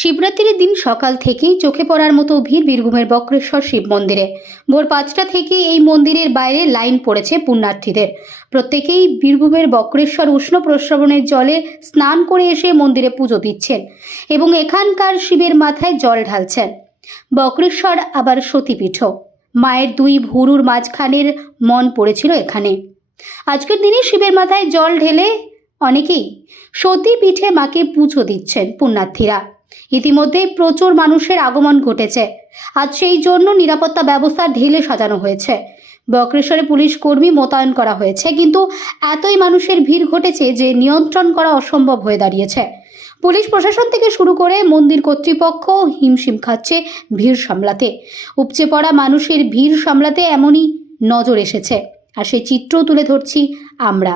শিবরাত্রির দিন সকাল থেকেই চোখে পড়ার মতো ভিড় বীরভূমের বক্রেশ্বর শিব মন্দিরে। ভোর 5টা থেকে এই মন্দিরের বাইরে লাইন পড়েছে পুণ্যার্থীদের। প্রত্যেকেই বীরভূমের বক্রেশ্বর উষ্ণ প্রস্রবণের জলে স্নান করে এসে মন্দিরে পুজো দিচ্ছেন এবং এখানকার শিবের মাথায় জল ঢালছেন। বক্রেশ্বর আবার সতীপীঠও, মায়ের দুই ভুরুর মাঝখানের মন পড়েছিল এখানে। আজকের দিনে শিবের মাথায় জল ঢেলে অনেকেই সতীপীঠে মাকে পুজো দিচ্ছেন পুণ্যার্থীরা। ইতিমধ্যেই প্রচুর মানুষের আগমন ঘটেছে। আজ সেই জন্য নিরাপত্তা ব্যবস্থা ঢেলে সাজানো হয়েছে। বক্রেশ্বরে পুলিশ কর্মী মোতায়েন করা হয়েছে, কিন্তু এতই মানুষের ভিড় ঘটেছে যে নিয়ন্ত্রণ করা অসম্ভব হয়ে দাঁড়িয়েছে। পুলিশ প্রশাসন থেকে শুরু করে মন্দির কর্তৃপক্ষ হিমশিম খাচ্ছে ভিড় সামলাতে। উপচে পড়া মানুষের ভিড় সামলাতে এমনই নজর এসেছে, আর সেই চিত্র তুলে ধরছি আমরা।